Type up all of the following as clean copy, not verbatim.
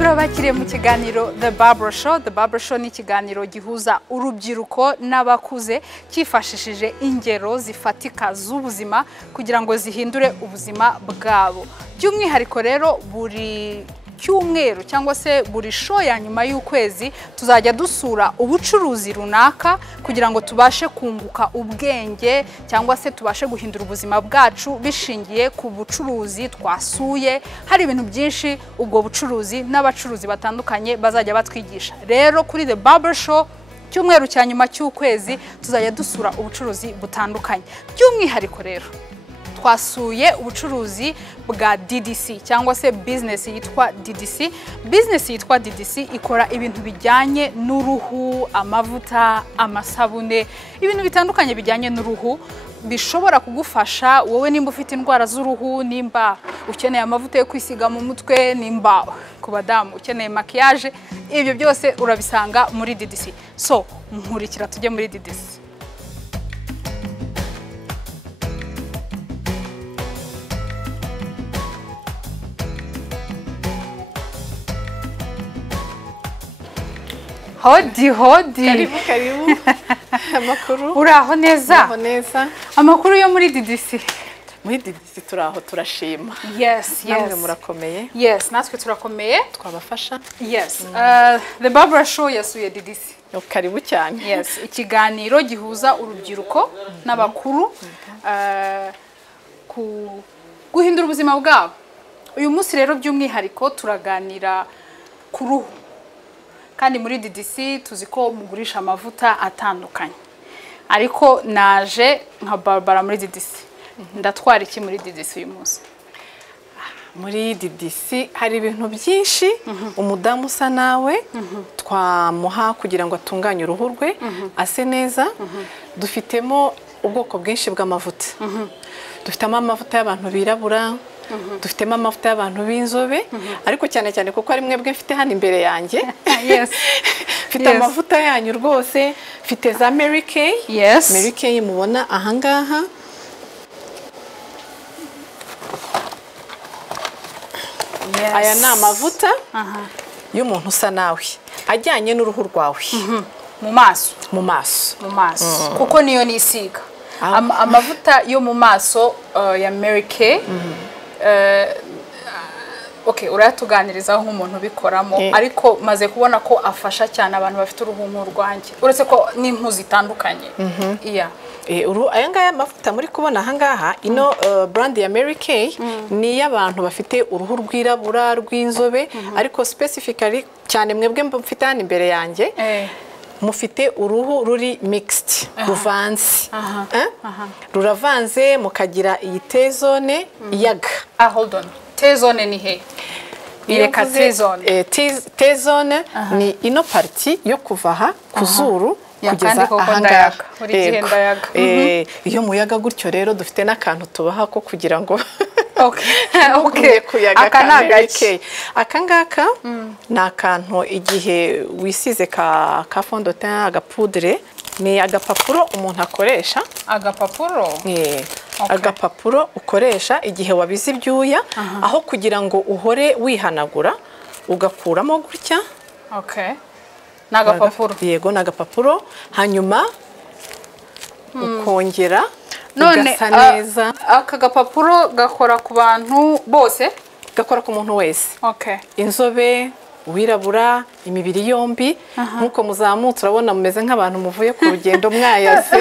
turabakiriye mu kiganiro The Barber Show. The Barber Show ni ikiganiro gihuza urubyiruko n'abakuze cyifashishije ingero zifatika z'ubuzima kugira ngo zihindure ubuzima bwabo. By'umwihariko rero buri cyumweru cyangwa se buri show ya nyuma y'ukwezi tuzajya dusura ubucuruzi runaka kugira ngo tubashe kunguka ubwenge cyangwa se tubashe guhindura ubuzima bwacu bishingiye ku bucuruzi twasuye. Hari ibintu byinshi ubwo bucuruzi n'abacuruzi batandukanye bazajya batwigisha. Rero kuri The Barber Show cyumweru cya nyuma cy'ukwezi tuzajya dusura ubucuruzi butandukanye. By'umwihariko rero twasuye ubucuruzi bwa DDC cyangwa se business yitwa DDC. Business yitwa DDC ikora ibintu bijyanye n'uruhu, amavuta, amasabune, ibintu bitandukanye bijyanye n'uruhu bishobora kugufasha wowe nimba ufite indwara z'uruhu, nimba ukeneye amavuta yo kwisiga mu mutwe, nimba ku badamu ukeneye maquillage, ibyo byose urabisanga muri DDC. So nkurikira tujye muri DDC. Hodi hodi. Karibu. Amakuru. Uraho neza? Uraho neza. Amakuru yo muri DDC. Muri DDC turaho turashima. Yes. Namwe murakomeye. Yes, natwe turakomeye. Twabafasha. Yes. The Barber Show yasuye DDC. Karibu cyane. Yes, ikiganiro gihuza urubyiruko n'abakuru guhindura ubuzima bwabo. Uyu munsi rero by'umwihariko turaganira ku ruhu. Kandi muri DDC tuzi ko mugurisha amavuta atandukanye. Ariko naje nka Barbara muri DDC. Ndatwara iki muri DDC uyu munsi? Muri DDC hari ibintu byinshi umudamu usa nawe twamuha kugira ngo atunganye uruhu rwe ase neza. Dufitemo ubwoko bwinshi bw'amavuta. Dufitemo amavuta y'abantu birabura, dufitemo amavuta y'abantu b'inzobe, ariko cyane cyane kuko ari mwebwe mfite hano imbere yanjye. Yes. Mfite amavuta yanyu rwose, mfite za Mary Kay. Yes. Mary Kay mubona aha ngaha. Yes. Aya ni amavuta y'umuntu usa nawe ajyanye n'uruhu rwawe. Mu maso. Mu maso. Mu maso. Kuko niyo nisiga. Amavuta yo mu maso ya Mary Kay. Okay, uratuganirizaho nk'umuntu ubikoramo, ariko maze kubona ko afasha cyane abantu bafite uruhu nk'urwanjye. Uretse ko n'impu zitandukanye. Aya ngaya mavuta muri kubona aha ngaha, ino brand ya Mary Kay ni y'abantu bafite uruhu rwirabura, rw'inzobe, ariko specifically cyane mwebwe mfite hano imbere yanjye. Mufite uruhu ruri mixed, ruvanze. Ruravanze mukagira iyi T-zone yaga. Hold on. T-zone ni he? Ireka T-zone. T-zone ni ino parti yo kuva aha ku zuru kugeza aha ngaha. Iyo muyaga gutyo rero dufite n'akantu tubaha ko kugira ngo aka ngaka ni akantu igihe wisize ka fond de teint, agapudre, ni agapapuro umuntu akoresha. Agapapuro? Agapapuro ukoresha igihe wabize ibyuya, aho kugira ngo uhore wihanagura ugakuramo gutya. N'agapapuro. Yego, n'agapapuro, hanyuma ukongera none ugasa neza. Aka gapapuro gakora ku bantu bose? Gakora ku muntu wese. Inzobe, wirabura, imibiri yombi. Nkuko muzamutse urabona mumeze nk'abantu muvuye ku rugendo mwayase.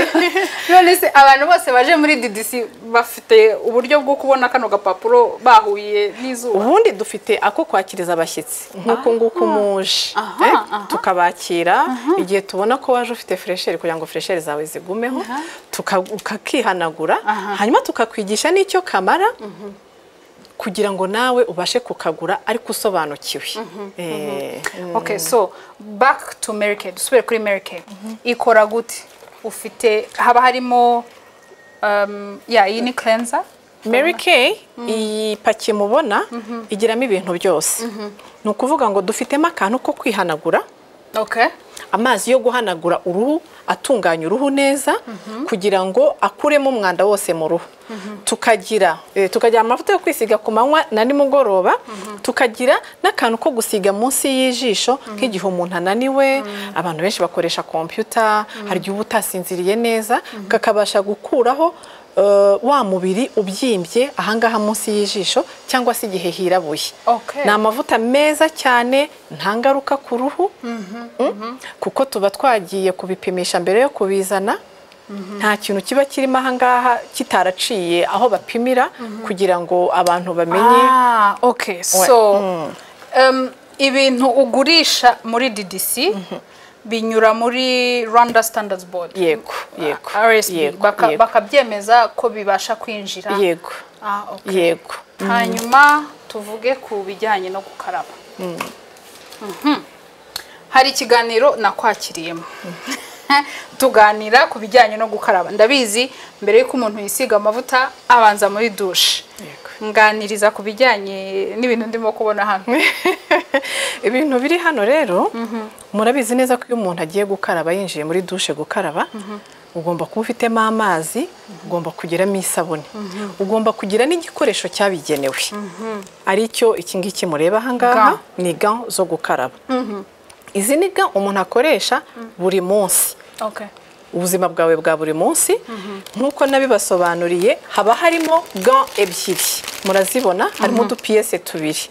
None se abantu bose baje muri DDC bafite uburyo bwo kubona kano gapapuro bahuye n'izuba? Ubundi dufite ako kwakiriza abashyitsi nkuko nguko muje. Tukabakira igihe tubona ko waje ufite fresher kugira ngo fresher zawe zigumeho, tukakihanagura, hanyuma tukakwigisha n'icyo kamara kugira ngo nawe ubashe kukagura ariko usobanukiwe. So back to Mary Kay. Dusubire kuri Mary Kay. Ikora gute? Ufite haba harimo iyi ni cleanser. Mary Kay iyi paki mubona igiramo ibintu byose. Ni ukuvuga ngo dufitemo akantu ko kwihanagura. amazi yo guhanagura uruhu atunganya uruhu neza kugira ngo akuremo umwanda wose mu ruhu. Tukagira amavuta yo kwisiga ku manywa na nimugoroba, tukagira n'akantu ko gusiga munsi y'ijisho nk'igihe umuntu ananiwe. Abantu benshi bakoresha computer, hari igihe uba utasinziriye neza, kakabasha gukuraho wa mubiri ubyimbye ahangaha munsi y'ijisho cyangwa se igihe hirabuye. Ni amavuta meza cyane, nta ngaruka ku ruhu, kuko tuba twagiye kubipimisha mbere yo kubizana. Nta kintu kiba kirimo ahangaha kitaraciye aho bapimira kugira ngo abantu bamenye. So ibintu ugurisha muri DDC binyura muri Rwanda Standards Board. Yego. RSB bakabyemeza ko bibasha kwinjira. Yego. Yego. Hanyuma tuvuge ku bijyanye no gukaraba. Hari ikiganiro nakwakiriyemo. Tuganira ku bijyanye no gukaraba. Ndabizi mbere yuko umuntu yisiga amavuta abanza muri douche. Nganiriza ku bijyanye n'ibintu ndimo kubona hano. Ibintu biri hano rero, murabizi neza ko iyo umuntu agiye gukaraba yinjiye muri douche gukaraba, ugomba kuba ufitemo amazi, ugomba kugiramo isabune, ugomba kugira n'igikoresho cyabigenewe. Ari cyo iki ngiki mureba ahangaha ni gants zo gukaraba. Izi ni gants umuntu akoresha buri munsi. Ubuzima bwawe bwa buri munsi, nkuko nabibasobanuriye, haba harimo gants ebyiri. Murazibona harimo udupiyese tubiri.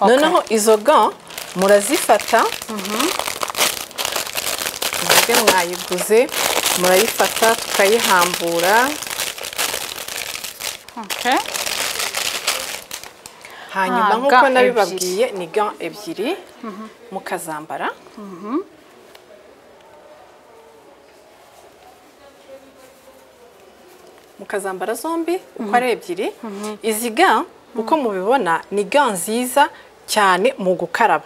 Noneho izo gants murazifata, mwebwe mwayiguze, murayifata tukayihambura. Hanyuma nkuko nabibabwiye ni gants ebyiri, mukazambara. Mukazambara zombi uko ari ebyiri. Izi gants uko mubibona ni gants nziza cyane mu gukaraba.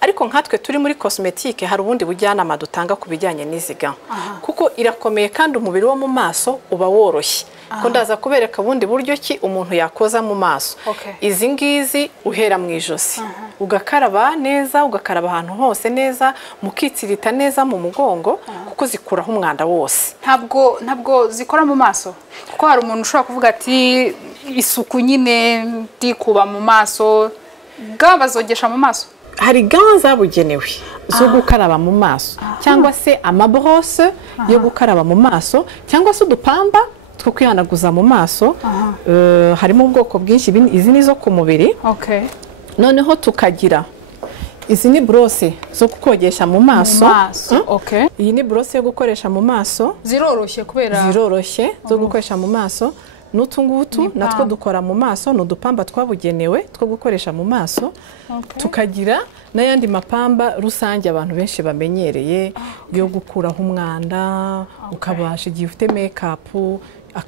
Ariko nkatwe turi muri cosmetique hari ubundi bujyanama dutanga ku bijyanye n'izi gants, kuko irakomeye kandi umubiri wo mu maso uba woroshye. Ko ndaza kubereka bundi buryo ki umuntu yakoza mu maso. Izi ngizi uhera mu ijosi, ugakaraba neza, ugakaraba ahantu hose neza, mukitsirita neza mu mugongo, kuko zikuraho umwanda wose. Ntabwo zikora mu maso, kuko hari umuntu ushobora kuvuga ati isuku nyine ndikuba mu maso. Gants bazogesha mu maso? Hari gants zabugenewe zo gukaraba mu maso, cyangwa se amabrose yo gukaraba mu maso, cyangwa se udupamba two kwihanaguza mu maso. Harimo ubwoko bwinshi, izi ni zo ku mubiri. Noneho tukagira izi ni brose zo gukogesha mu maso. Iyi ni brose yo gukoresha mu maso. Ziroroshye kubera ziroroshye zo gukoresha mu maso. N'utungutu natwo dukora mu maso, n'udupamba twabugenewe two gukoresha mu maso. Tukagira n'ayandi mapamba rusange abantu benshi bamenyereye yo gukuraho umwanda, ukabasha igihe ufite makeup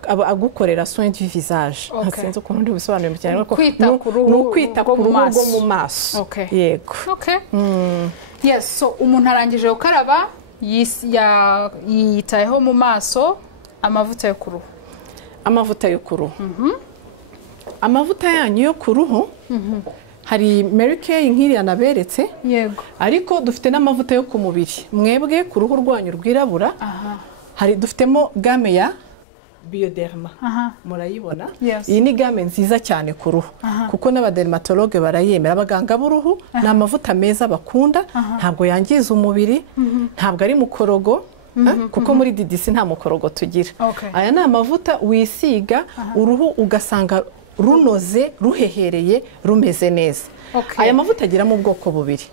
agukorera soin du visage. Sinzi ukuntu ndi busobanure mu cyane, kwita ku ruhu rwo mu maso. Yego. Yes, so umuntu arangije gukaraba yitayeho mu maso, amavuta yo ku ruhu. Amavuta yo ku ruhu. Amavuta yanyu yo ku ruhu, hari Mary Kay nk'iriya naberetse. Yego. Ariko dufite n'amavuta yo ku mubiri. Mwebwe ku ruhu rwanyu rwirabura, hari dufitemo game ya Bioderma. Murayibona? Iyi ni game nziza cyane ku ruhu, kuko n'abadermatologue barayemera. Abaganga b'uruhu ni amavuta meza bakunda, ntabwo yangiza umubiri, ntabwo ari mukorogo, kuko muri DDC nta mukorogo tugira. Aya ni amavuta wisiga uruhu ugasanga runoze, ruhehereye, rumeze neza. Aya mavuta agira mu bwoko bubiri.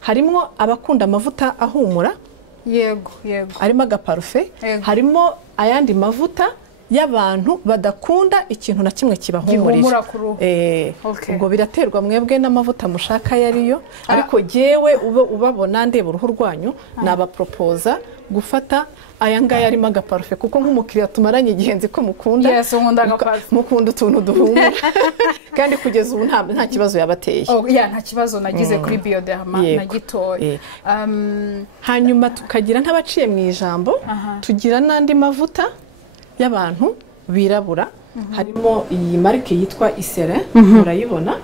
Harimo abakunda amavuta ahumura. Yego. Harimo agaparufe. Harimo ayandi mavuta y'abantu badakunda ikintu na kimwe kibahumurira. Ubwo biraterwa mwebwe n'amavuta mushaka yariyo, ariko jewe ubabona ndeba uruhu rwanyu nabapropoza gufata aya ngaya arimo agaparufe, kuko nk'umukiriya tumaranye igihe nzi ko mukunda. Mukunda utuntu duhumura, kandi kugeza ubu nta kibazo yabateye. Nta kibazo nagize kuri Bioderma na gitoya. Hanyuma tukagira ntabaciye mu ijambo, tugira n'andi mavuta y'abantu birabura harimo iyi marike yitwa Isere murayibona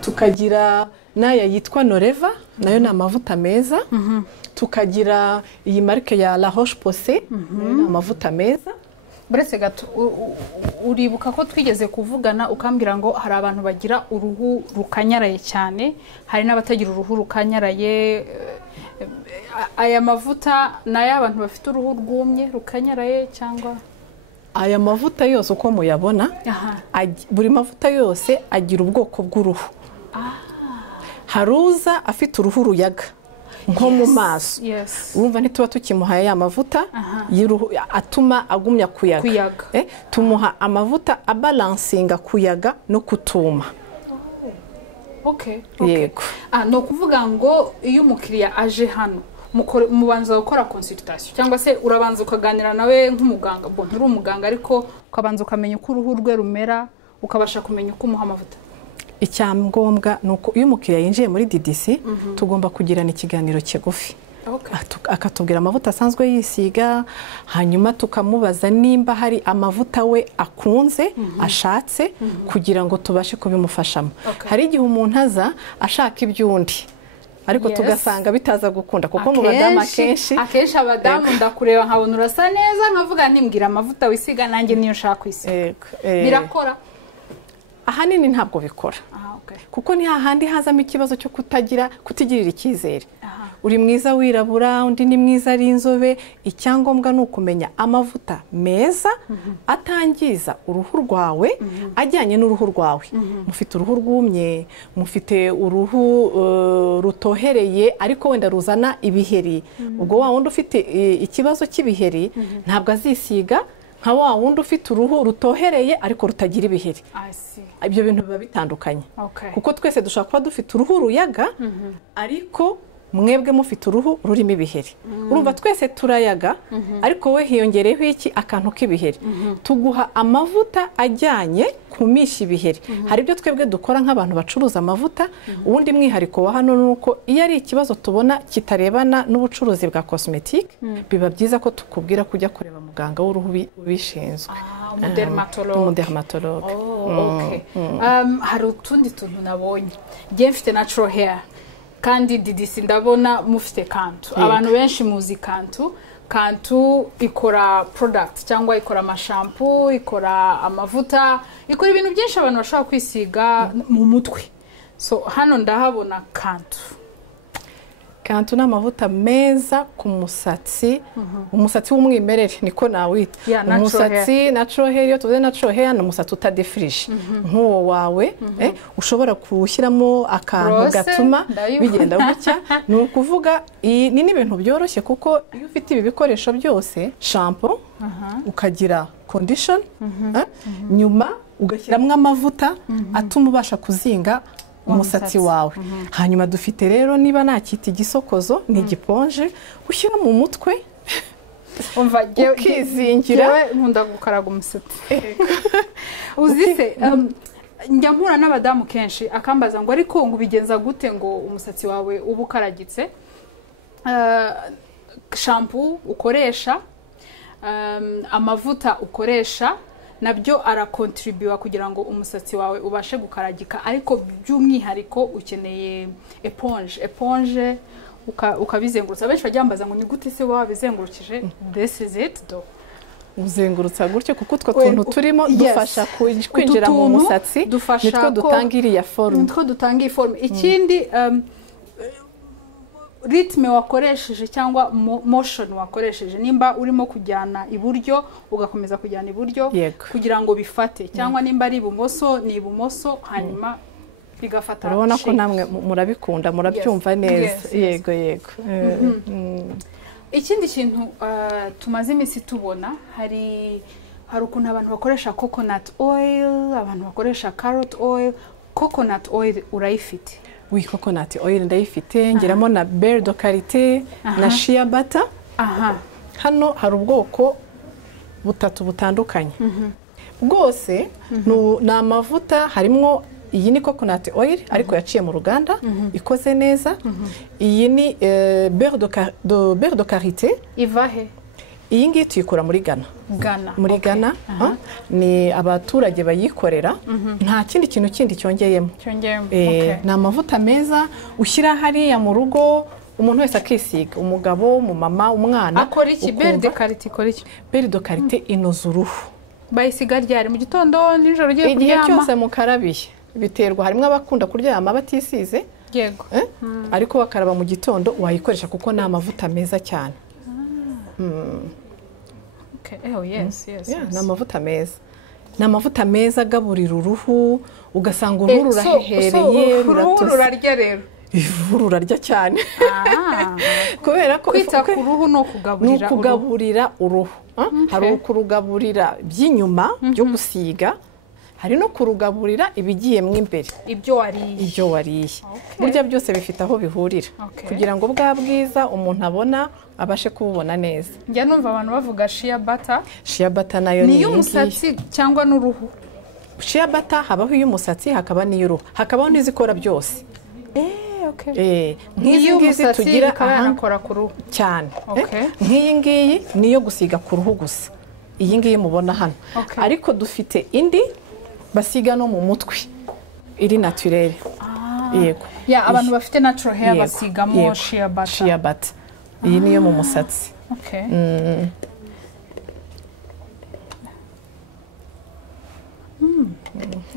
tukagira n'aya yitwa Noreva nayo ni amavuta meza tukagira iyi marike ya La Roche Posay nayo ni amavuta meza. Buretse gato uribuka ko twigeze kuvugana ukambwira ngo hari abantu bagira uruhu rukanyaraye cyane hari n'abatagira uruhu rukanyaraye, aya mavuta nayo abantu bafite uruhu rwumye rukanyaraye cyangwa aya mavuta yose uko muyabona buri mavuta yose agira ubwoko bw'uruhu. Haruza afite uruhu ruyaga nko mu maso urumva ntituba tukimuhaye ya mavuta atuma agumya kuyaga. Tumuha amavuta abalansinga kuyaga no kutuma. Yego. No kuvuga ngo iyo umukiriya aje hano mubanza gukora consultation cyangwa se urabanza ukaganira nawe nk'umuganga, nturi umuganga ariko ukabanza ukamenya uko uruhu rwe rumera ukabasha kumenya uko umuha amavuta. Icyangombwa nuko iyo umukiriya yinjiye muri DDC tugomba kugirana ikiganiro kigufi akatubwira amavuta asanzwe yisiga, hanyuma tukamubaza nimba hari amavuta we akunze ashatse kugira ngo tubashe kubimufashamo. Hari igihe umuntu aza ashaka ibyundi ariko tugasanga bitaza gukunda kuko mu badamu akenshi abadamu ndakureba nkabona urasa neza nkavuga nimbwira amavuta wisiga nanjye niyo nshaka kwisiga. Birakora? Ahanini ntabwo bikora kuko ni hahandi hazamo ikibazo cyo kutigirira icyizere. Uri mwiza wirabura undi ni mwiza ari inzobe, icyangombwa ni ukumenya amavuta meza atangiza uruhu rwawe ajyanye n'uruhu rwawe. Mufite uruhu rwumye, mufite uruhu rutohereye ariko wenda ruzana ibiheri, ubwo wa wundi ufite ikibazo cy'ibiheri ntabwo azisiga nka wa wundi ufite uruhu rutohereye ariko rutagira ibiheri. Ibyo bintu biba bitandukanye kuko twese dushobora kuba dufite uruhu ruyaga ariko mwebwe mufite uruhu rurimo ibiheri. Urumva twese turayaga ariko we hiyongereyeho iki akantu k'ibiheri. Tuguha amavuta ajyanye kumisha ibiheri. Hari ibyo twebwe dukora nk'abantu bacuruza amavuta, ubundi mwihariko wa hano nuko iyo ari ikibazo tubona kitarebana n'ubucuruzi bwa cosmetic biba byiza ko tukubwira kujya kureba muganga w'uruhu ubishinzwe. Umudermatologue. Hari utundi tuntu nabonye ngiye mfite natural hair kandi DDC ndabona mufite kantu. Abantu benshi muzi kantu ikora product cyangwa ikora amashampoo, ikora amavuta, ikora ibintu byinshi abantu bashaka kwisiga mu mutwe. So hano ndahabona kantu n'amavuta meza ku musatsi, umusatsi w'umwimerere niko nawita. Umusatsi natural hair, iyo tuvuze natural hair ni umusatsi utadefirije nk'uwo wawe, ushobora kuwushyiramo akantu gatuma bigenda gutya. Ni ukuvuga ni n'ibintu byoroshye kuko iyo ufite ibi bikoresho byose, shampoo ukagira condition, nyuma ugashyiramo amavuta atuma ubasha kuzinga umusatsi wawe. Hanyuma dufite rero niba nakita igisokozo ni igiponje ushyira mu mutwe ukizingira. Nkunda gukaraga umusatsi. Uzise njya mpura n'abadamu kenshi akambaza ngo ariko ngo ubigenza gute ngo umusatsi wawe uba ukaragitse. Shampoo ukoresha, amavuta ukoresha nabyo arakontribuwa kugira ngo umusatsi wawe ubashe gukaragika, ariko by'umwihariko ukeneye eponge ukabizengurutsa. Benshi bagyambaza ngo ni gute se wabizengurukije? This is it do. Uzengurutsa gutyo kuko utwo tuntu turimo dufasha kwinjira mu musatsi, nitwo dutangiriye forme. Nitwo dutangiye forme. Ikindi ritme wakoresheje cyangwa motion wakoresheje, nimba urimo kujyana iburyo ugakomeza kujyana iburyo kugira ngo bifate, cyangwa nimba ari ibumoso ni ibumoso hanyuma bigafata. Urabona ko namwe murabikunda murabyumva neza. Yego. Ikindi kintu tumaze iminsi tubona hari ukuntu abantu bakoresha coconut oil, abantu bakoresha carrot oil. Coconut oil urayifite? Oui, coconut oil ndayifite, ngeramo na beurre de karité na shea butter. Hano hari ubwoko butatu butandukanye. Bwose ni amavuta, harimo iyi ni coconut oil ariko yaciye mu ruganda ikoze neza. Iyi ni beurre de karité. Iva he? iyi ngiyi tuyikura muri Ghana. Muri okay. Ghana ni abaturage bayikorera nta kindi kintu kindi cyongeyemo. Ni amavuta meza ushyira hariya mu rugo umuntu wese akisiga, umugabo, umumama, umwana. Akora iki? Beurre de karité ikora iki? Beurre de karité inoza uruhu. Bayisiga ryari? Mu gitondo, nijoro ugiye kuryama? Igihe cyose mukarabiye. Biterwa, harimo abakunda kuryama batisize. Yego. Ariko bakaraba mu gitondo wayikoresha kuko ni amavuta meza cyane. Okay. Oh yes. Ni amavuta meza. Ni amavuta meza agaburira uruhu, ugasanga uruhu rurahehereye, rurarya rero. Rurarya cyane. Kubera ko kwita ku ruhu no kugaburira uruhu. Hari ukurugaburira by'inyuma byo gusiga, hari no kurugaburira ibigiye mu imbere. Ibyo wariye. Burya byose bifite aho bihurira. Kugira ngo bwa bwiza umuntu abona abashe kububona neza. Njya numva abantu bavuga shea butter. Shea butter nayo ni y'umusatsi cyangwa n'uruhu. Shea butter habaho y'umusatsi hakaba n'iy'uruhu. Hakabaho n'izikora byose. Nk'iyi ngizi tugira ahanakora ku ruhu cyane. Nk'iyi ngiyi niyo gusiga ku ruhu gusa. Iyi ngiyi mubona hano. Ariko dufite indi basiga no mu mutwe iri naturelle. Yego. Ya abantu bafite natural hair basigamo shea butter. Iyi niyo mu musatsi.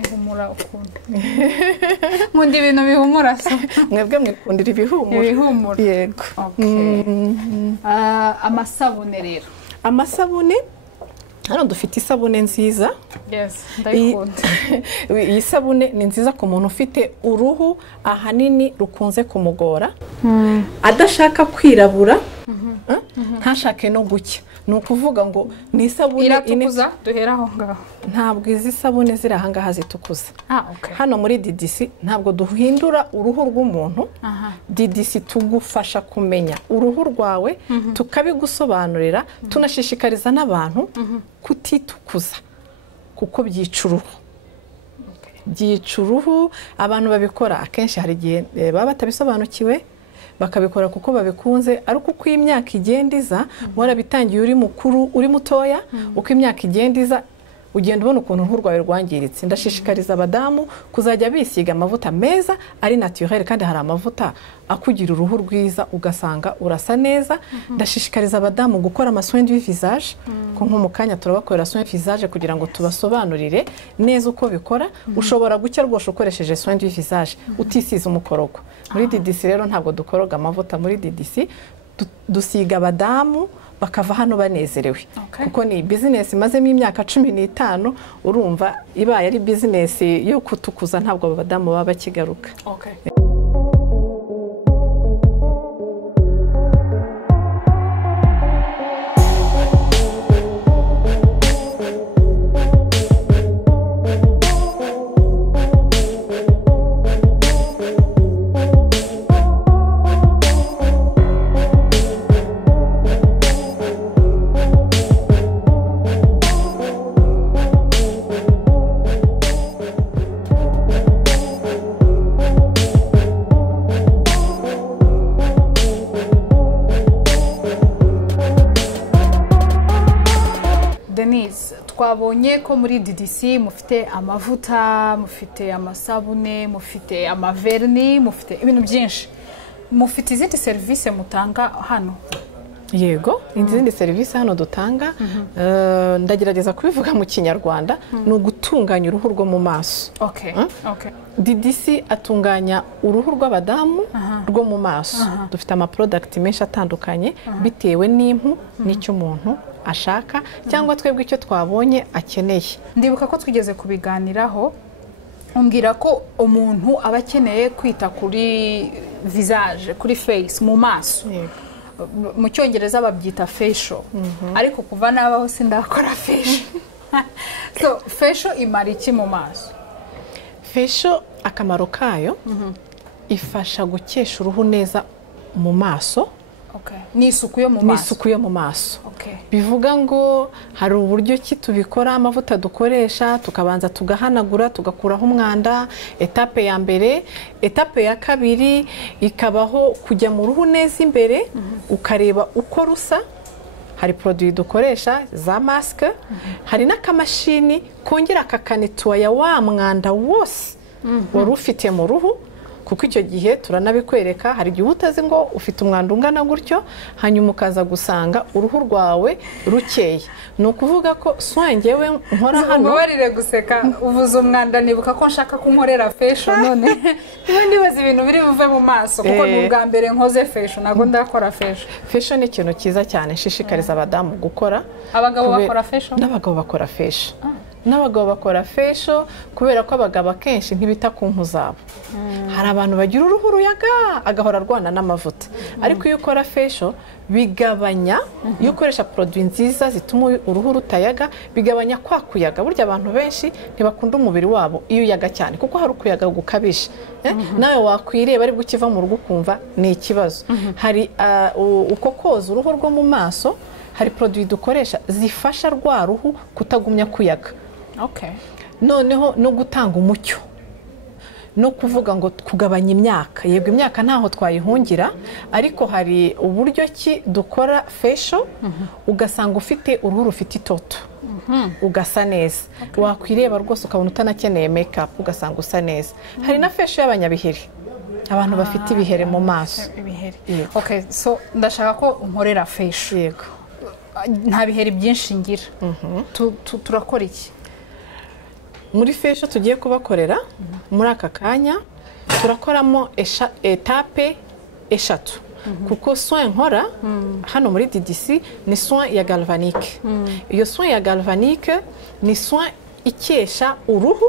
Ihumura ukunda. Nkunda ibintu bihumura so. Mwebwe mwikundira ibihumura. Yego. Amasabune rero. Amasabune hano dufite isabune nziza. Ndayikunda. Iyi sabune ni nziza ku muntu ufite uruhu ahanini rukunze kumugora, adashaka kwirabura, ntashake no gucya. Ni ukuvuga ngo ni isabune iratukuza. Duheraho ngaho. Ntabwo izi sabune ziri aha ngaha zitukuza. Hano muri DDC ntabwo duhindura uruhu rw'umuntu. DDC tugufasha kumenya uruhu rwawe, tukabigusobanurira, tunashishikariza n'abantu kutitukuza kuko byica uruhu. Byica uruhu. Abantu babikora akenshi hari igihe baba batabisobanukiwe, bakabikora kuko babikunze, ariko uko imyaka igenda iza warabitangiye uri mukuru uri mutoya, uko imyaka igenda iza ugenda ubona ukuntu uruhu rwawe rwangiritse. Ndashishikariza abadamu kuzajya bisiga amavuta meza ari naturel, kandi hari amavuta akugira uruhu rwiza ugasanga urasa neza. Ndashishikariza abadamu gukora amasoin du visage, ko nko mu kanya turabakorera soin visage kugira ngo tubasobanurire neza uko bikora. Ushobora gucya rwose ukoresheje soin du visage utisize umukorogo. Muri DDC rero ntabwo dukoroga amavuta. Muri DDC dusiga abadamu bakava hano banezerewe. Kuko ni business imazemo imyaka 15, urumva ibaye ari business yo kutukuza ntabwo abadamu baba bakigaruka. Twabonye ko muri DDC mufite amavuta, mufite amasabune, mufite amaverni, mufite ibintu byinshi. Mufite izindi service mutanga hano? Yego, izindi service hano dutanga, ndagerageza kubivuga mu Kinyarwanda, ni ugutunganya uruhu rwo mu maso. DDC atunganya uruhu rw'abadamu rwo mu maso. Dufite ama product menshi atandukanye bitewe n'impu n'icyo umuntu ashaka cyangwa twebwe icyo twabonye akeneye. Ndibuka ko twigeze kubiganiraho, umbwira ko umuntu aba akeneye kwita kuri visage, kuri face, mu maso. Mu Cyongereza babyita facial. Ariko kuva nabaho sindakora facial. So facial imara iki mu maso? Facial akamaro kayo ifasha gukesha uruhu neza mu maso. Ni isuku yo mu maso. Ni isuku yo mu maso. Bivuga ngo hari uburyo ki tubikora, amavuta dukoresha tukabanza tugahanagura tugakuraho umwanda. Etape ya mbere, etape ya kabiri ikabaho kujya mu ruhu neza imbere ukareba uko rusa. hari produit dukoresha za masque hari n'akamashini kongera kakanituya wa mwanda wose wari ufite mu ruhu kuko icyo gihe turanabikwereka hari igihe utazi ngo ufite umwanda ungana gutyo hanyuma ukaza gusanga uruhu rwawe rukeye ni ukuvuga ko ngewe nkora hano ubabarire guseka uvuze umwanda nibuka ko nshaka kunkorera fashion none ndibaza ibintu biri buve mu maso kuko ni ubwa mbere nkoze fashion ntabwo ndakora fashion ni ikintu cyiza cyane nshishikariza abadamu gukora abagabo bakora fashion n'abagabo bakora fashion n'abagabo bakora fashion kubera ko abagabo akenshi ntibita ku mpu zabo hari abantu bagira uruhu ruyaga agahora arwana n'amavuta ariko iyo ukora fashion bigabanya iyo ukoresha produit nziza zituma uruhu rutayaga bigabanya kwa kuyaga burya abantu benshi ntibakunda umubiri wabo iyo uyaga cyane kuko hari ukuyaga gukabije nawe wakwireba ari gukiva mu rugo kumva ni ikibazo hari uko koza uruhu rwo mu maso hari produit dukoresha zifasha rwa ruhu kutagumya kuyaga noneho no gutanga umucyo no kuvuga ngo kugabanya imyaka yego imyaka ntaho twayihungira ariko hari uburyo ki dukora fashion ugasanga ufite uruhu rufite itoto ugasa neza wakwireba rwose ukabona utanakeneye make up ugasanga usa neza hari na fashion y'abanyabiheri abantu bafite ibihere mu maso so ndashaka ko unkorera fashion yego nta biheri byinshi ngira turakora iki muri fashion tugiye kubakorera muri aka kanya turakoramo etape eshatu kuko soin nkora hano muri DDC ni soin ya galvanique iyo soin ya galvanique ni soin ikesha uruhu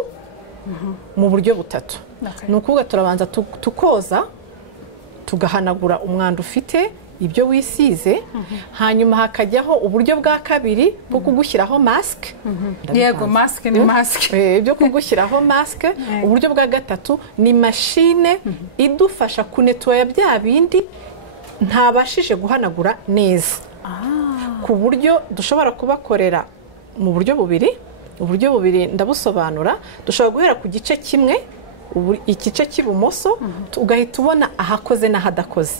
mu buryo butatu ni ukuvuga turabanza tukoza tugahanagura umwanda ufite ibyo wisize hanyuma hakajyaho uburyo bwa kabiri bwo kugushyiraho mask yego mask ni mask byo kugushyiraho mask uburyo bwa gatatu ni machine idufasha kunetuya bya bindi ntabashije guhanagura neza ku buryo dushobora kubakorera mu buryo bubiri ndabusobanura dushobora guhera ku gice kimwe igice cy'ibumoso ugahita ubona ahakoze n'ahadakoze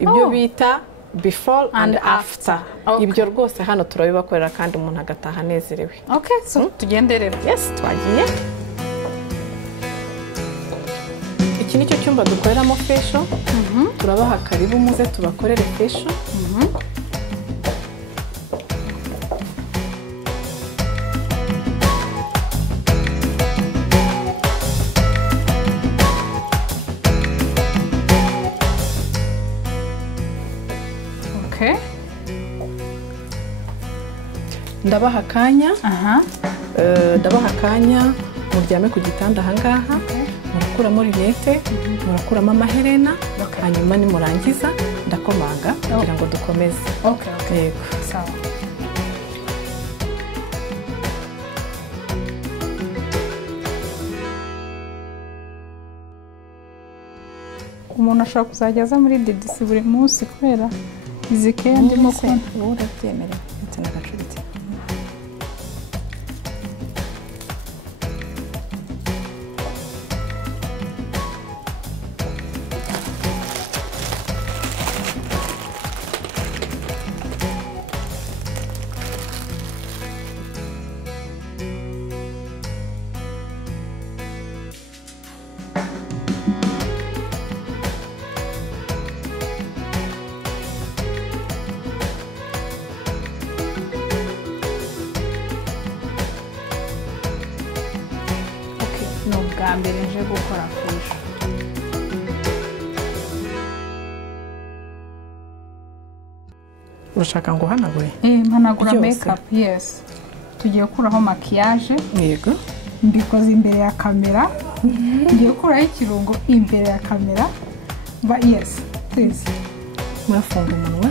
ibyo bita before and after ibyo rwose hano turabibakorera kandi umuntu agataha anezerewe so tugende rero twagiye iki nicyo cyumba dukoreramo fashion turabaha karibu muze tubakorere fashion ndabaha akanya muryame ku gitanda ahangaha murakuramo rinete murakuramo amaherena hanyuma nimurangiza ndakomanga kugira ngo dukomeze yego sawa umuntu ashobora kuzajya aza muri DDC buri munsi kubera izi keya ndimo kubona ubu urabyemerewe ndetse n'agacuritse ni ubwa mbere nje gukora fashion urashaka ngo uhanagure mpanagura make up yes tugiye gukuraho makiyaje yego mbikoze imbere ya kamera ngiye gukuraho ikirungo imbere ya kamera yes please murafunga umunwa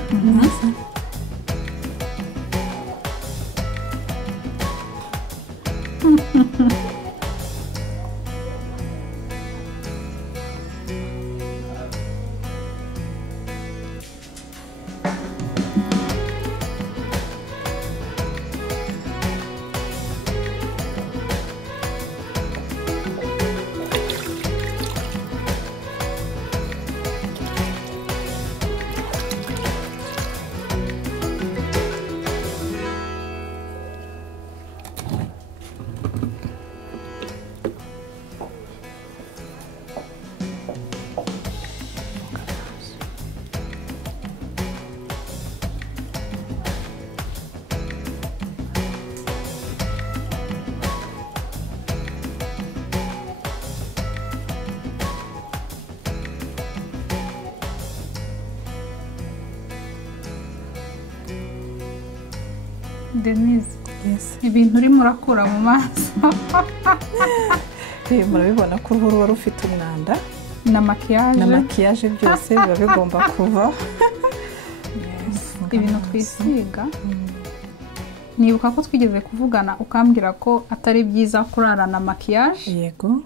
Denise, Yes. ibintu urimo urakura mu maso Murabibona ko uruhu ruba rufite umwanda na makiyaje byose biba bigomba kuva. ibintu twisiga. Nibuka ko twigeze kuvugana ukambwira ko atari byiza kurarana makiyaje. Yego.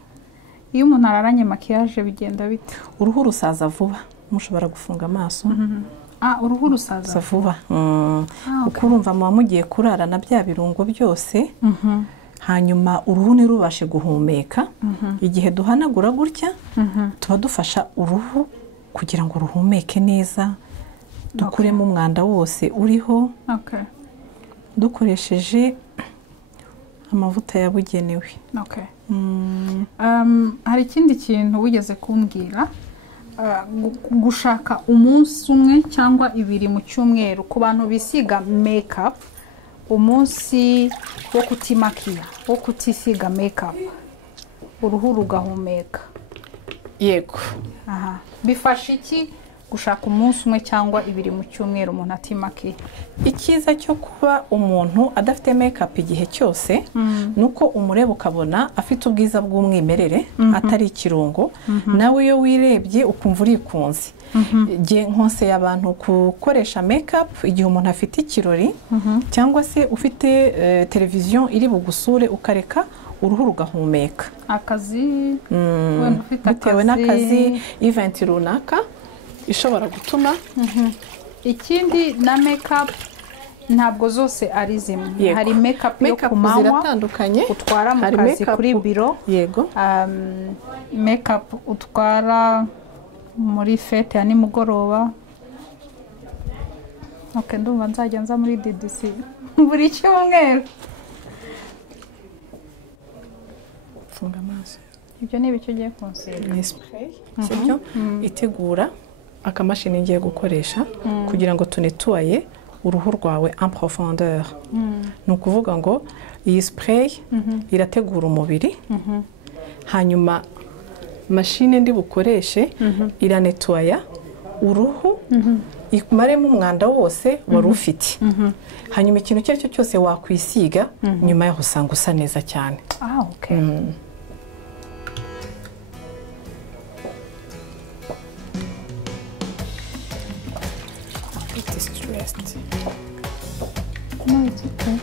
Iyo umuntu araranye makiyaje bigenda bite? Uruhu rusaza vuba, mushobora gufunga amaso. Uruhu rusaza vuba. Uko urumva muba mugiye kurarana bya birungo byose, hanyuma uruhu ntirubashe guhumeka. Igihe duhanagura gutya tuba dufasha uruhu kugira ngo ruhumeke neza, dukuremo umwanda wose uriho. Dukoresheje amavuta yabugenewe. Hari ikindi kintu wigeze kumbwira, gushaka umunsi umwe cyangwa ibiri mu cyumweru ku bantu bisiga makeup, umunsi wo kutimakiya, wo kutisiga makeup, uruhu rugahumeka. Yego. Bifasha iki gushaka umunsi umwe cyangwa ibiri mu cyumweru umuntu atimakiye? Ikiza cyo kuba umuntu adafite makeup igihe cyose nuko umureba ukabona afite ubwiza bw'umwimerere, atari ikirungo. Nawe iyo wirebye ukumva urikunze. Nkose abantu gukoresha makeup igihe umuntu afite ikirori cyangwa se ufite televiziyo iri bugusure ukareka uruhu rugahumeka. Akazi bitewe n'akazi, event runaka ishobora gutuma. Ikindi na makeup ntabwo zose ari zimwe. Hari makeup yo ku manywa utwara mu kazi kuri biro. Yego. Makeup utwara muri fete ya nimugoroba. Ndumva nzajya nza muri DDC buri cyumweru. Funga amaso. Ibyo ni ibiki ugiye kunsiga? Ni spray. Sibyo? Itegura akamashini ngiye gukoresha kugira ngo tunetwaye uruhu rwawe en profondeur. Ni ukuvuga ngo iyi spray irategura umubiri, hanyuma mashine ndi bukoreshe iranetwaya uruhu, imaremo umwanda wose wari ufite. Hanyuma ikintu icyo ari cyo cyose wakwisiga nyuma yaho usanga usa neza cyane. Stressed. No, it's okay.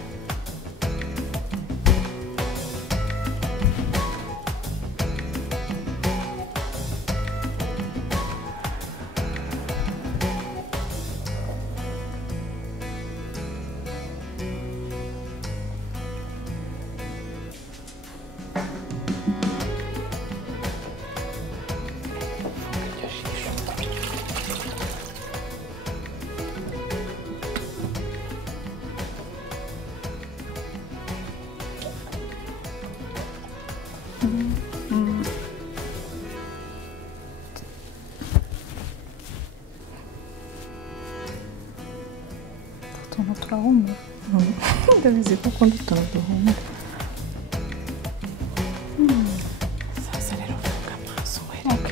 Utuntu turahumura. Ndabizi ko ukunda utuntu duhumura. Sasa rero funga amaso.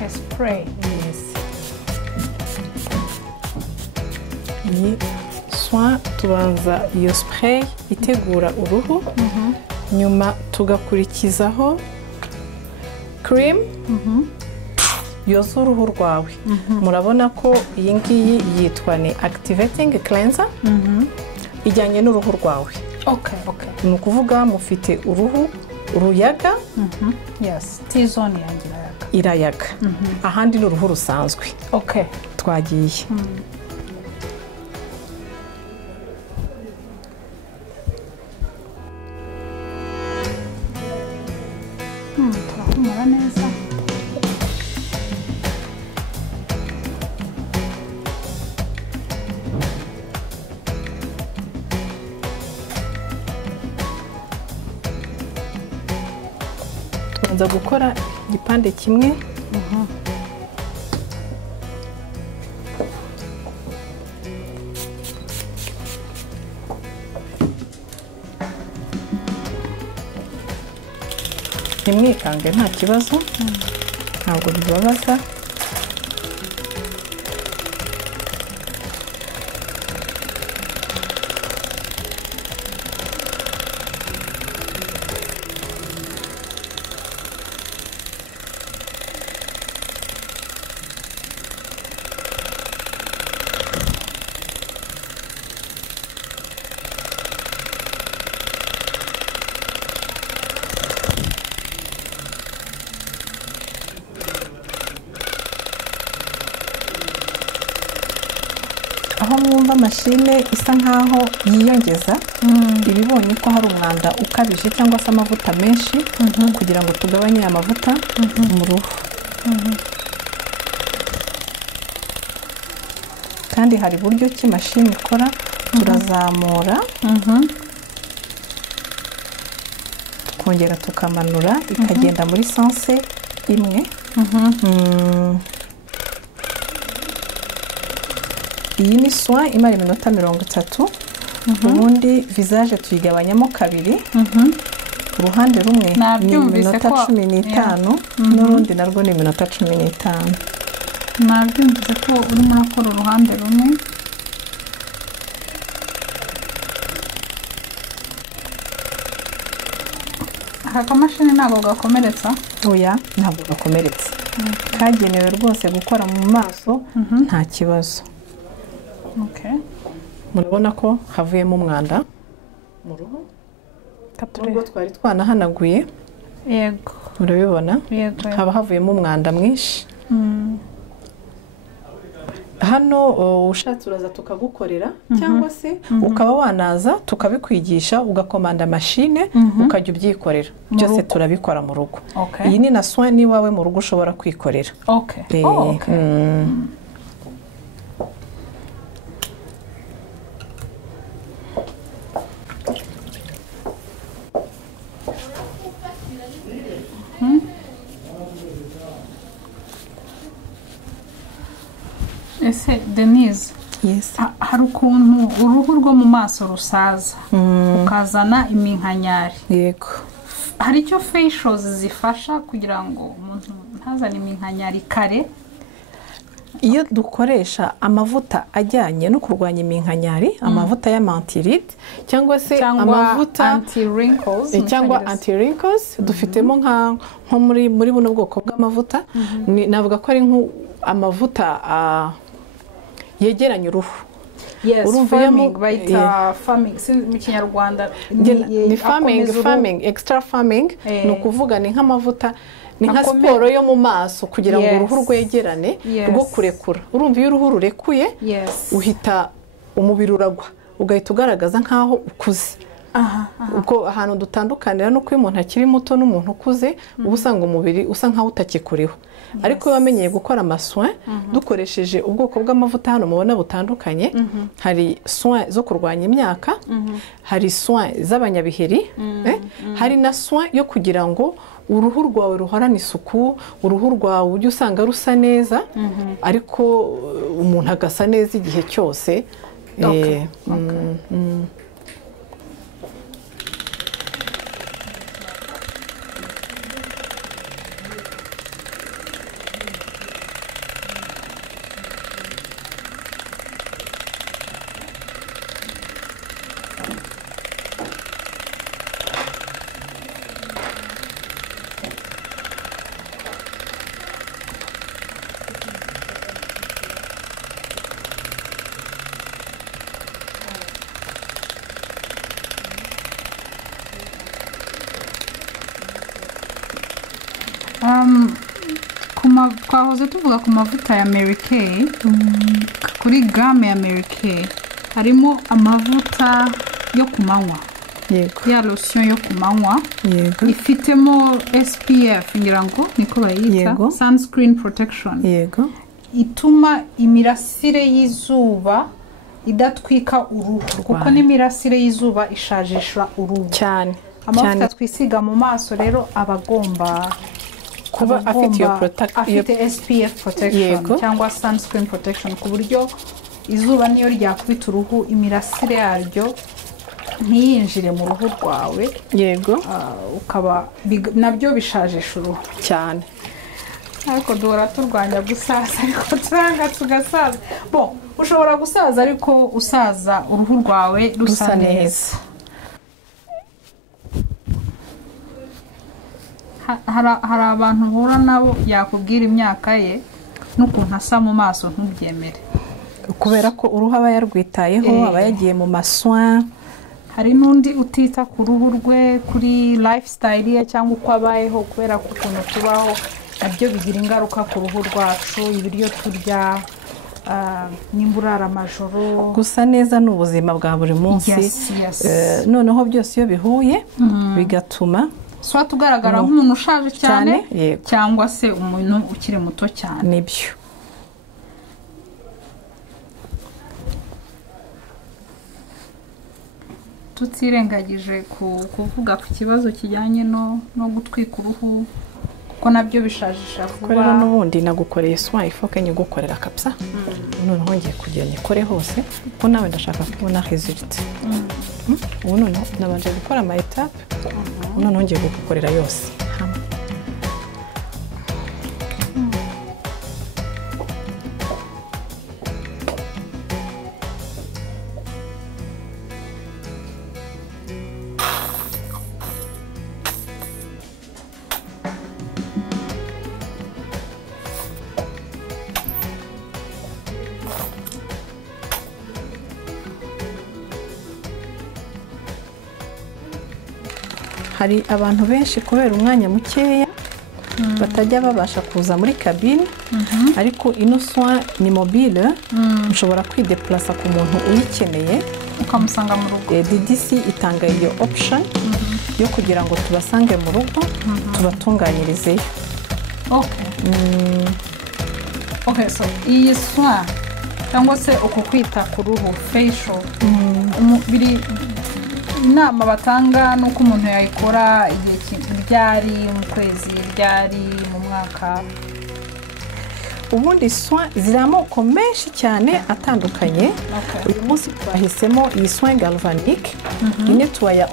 Spray. Yes. Iyi soin tubanza iyo spray itegura uruhu, nyuma tugakurikizaho cream yoza uruhu rwawe. Murabona ko iyi ngiyi yitwa ni activating cleanser, ijyanye n'uruhu rwawe. Ni ukuvuga mufite uruhu ruyaga. Yes, T-zone yanjye irayaga. Ahandi ni uruhu rusanzwe. Twagiye. Turahumura neza. Tubanza gukora igipande kimwe. Ntimwikange nta kibazo, ntabwo bibabaza. aho mwumva mashine isa nkaho yiyongeza ibibonye ko hari umwanda ukabije cyangwa se amavuta menshi kugira ngo tugabanye amavuta mu ruhu. kandi hari buryo ki mashine ikora, turazamura tukongera tukamanura ikagenda muri sense imwe. iyi ni soin imara iminota 30. ubundi visage tuyigabanyamo kabiri. uruhande rumwe ni iminota 15 n'urundi narwo ni iminota 15. nabyumvise ko urimo urakora uruhande rumwe. aka kamashini ntabwo gakomeretsa? oya, ntabwo gakomeretsa. kagenewe rwose gukora mu maso nta kibazo. murabona ko havuyemo umwanda mu ruhu, nubwo twari twanahanaguye. yego, murabibona haba havuyemo umwanda mwinshi. hano ushatse uraza tukagukorera cyangwa se ukaba wanaza tukabikwigisha ugakomanda mashine ukajya ubyikorera. byose turabikora mu rugo. iyi ni na soin niwawe mu rugo ushobora kwikorera. ese Denise, hari ukuntu uruhu rwo mu maso rusaza ukazana iminkanyari. yego, hari icyo facials zifasha kugira ngo umuntu ntazane iminkanyari kare? iyo dukoresha amavuta ajyanye no kurwanya iminkanyari, amavuta y'amantiride cyangwa se amavuta anti-wrinkles cyangwa anti-wrinkles, dufitemo nko muri buno bwoko bw'amavuta. navuga ko ari amavuta yegeranya uruhu. urumva bayita farming mu kinyarwanda ni farming, extra farming. ni ukuvuga ni nk'amavuta, ni nka siporo yo mu maso kugira ngo uruhu rwegerane rwo kurekura. urumva iyo uruhu rurekuye uhita umubiri uragwa, ugahita ugaragaza nkaho ukuze. ubwo ahantu dutandukanira nuko iyo umuntu akiri muto n'umuntu ukuze uba usanga umubiri usa nkaho utakikuriho. ariko iyo wamenyeye gukora amasoin dukoresheje ubwoko bw'amavuta hano mubona butandukanye, hari soin zo kurwanya imyaka, hari soin z'abanyabiheri, hari na soin yo kugira ngo uruhu rwawe ruhorane isuku, uruhu rwawe ujye usanga rusa neza ariko umuntu agasa neza igihe cyose. twahoze tuvuga ku mavuta ya Mary Kay. kuri gamme ya Mary Kay harimo amavuta yo ku manywa, ya lotion yo ku manywa ifitemo SPF, ngira ngo niko bayita, sunscreen protection. ituma imirasire y'izuba idatwika uruhu, kuko n'imirasire y'izuba ishajisha uruhu cyane. amavuta twisiga mu maso rero abagomba kuba afite SPF protection cyangwa sunscreen protection, ku buryo izuba niyo ryakubita uruhu imirasire yaryo ntiyinjire mu ruhu rwawe. ukaba nabyo bishajisha uruhu cyane. ariko duhora turwanya gusaza, ariko turanga tugasaza. ushobora gusaza ariko usaza uruhu rwawe rusa neza. hari abantu uhura nabo yakubwira imyaka ye n'ukuntu asa mu maso ntubyemere, kubera ko uruhu aba yarwitayeho, aba yagiye mu masoin. hari n'undi utita ku ruhu rwe, kuri lifestyle ye cyangwa uko abayeho, kubera ko ukuntu tubaho nabyo bigira ingaruka ku ruhu rwacu. ibiryo turya, nimba urara amajoro. gusa neza ni ubuzima bwa buri munsi. Noneho byose iyo bihuye bigatuma so tugaragara nk'umuntu ushaje cyane cyangwa se umuntu ukiri muto cyane. Nibyo. tutirengagije kuvuga ku kibazo kijyanye no gutwika uruhu ko nabyo bishajisha vuba. Rero n'ubundi nagukoreye soin ifoke nyigukorera kabisa. Noneho ngiye kugira nikore hose ko nawe ndashaka kubona result. Ubu noneho nabanje gukora ama etape. Noneho ngiye gukorera yose. Hari abantu benshi kubera umwanya mukeya batajya babasha kuza muri cabine, ariko ino soin ni mobile, ushobora kwideplacer ku muntu uyikeneye ukamusanga mu rugo. DDC itanga iyo option yo kugira ngo tubasange mu rugo tubatunganyirizeyo. Okay, so iyi soin cyangwa se uko kwita ku ruhu facial biri inama batanga nuko umuntu yayikora igihe ryari mu kwezi ryari mu mwaka. Ubundi soin ziramoko menshi cyane atandukanye. Uyu munsi twahisemo iyi soin galvanique inetwaya